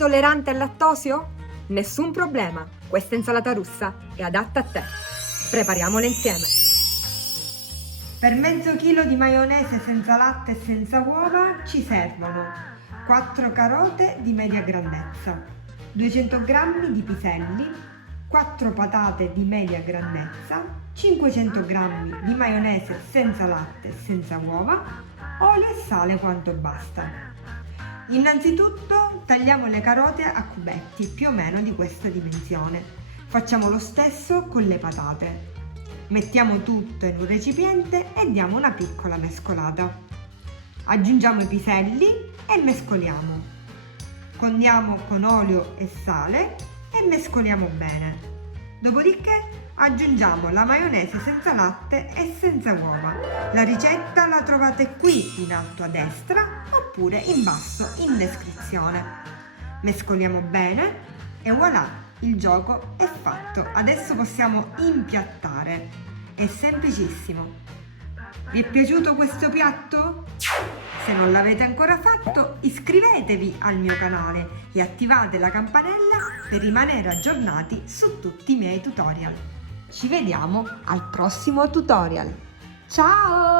intollerante al lattosio? Nessun problema, questa insalata russa è adatta a te. Prepariamola insieme. Per mezzo chilo di maionese senza latte e senza uova ci servono 4 carote di media grandezza, 200 g di piselli, 4 patate di media grandezza, 500 g di maionese senza latte e senza uova, olio e sale quanto basta. Innanzitutto tagliamo le carote a cubetti più o meno di questa dimensione. Facciamo lo stesso con le patate. Mettiamo tutto in un recipiente e diamo una piccola mescolata. Aggiungiamo i piselli e mescoliamo. Condiamo con olio e sale e mescoliamo bene. Dopodiché aggiungiamo la maionese senza latte e senza uova. La ricetta la trovate qui in alto a destra oppure in basso in descrizione. Mescoliamo bene e voilà, il gioco è fatto. Adesso possiamo impiattare. È semplicissimo. Vi è piaciuto questo piatto? Se non l'avete ancora fatto, iscrivetevi al mio canale e attivate la campanella per rimanere aggiornati su tutti i miei tutorial. Ci vediamo al prossimo tutorial. Ciao!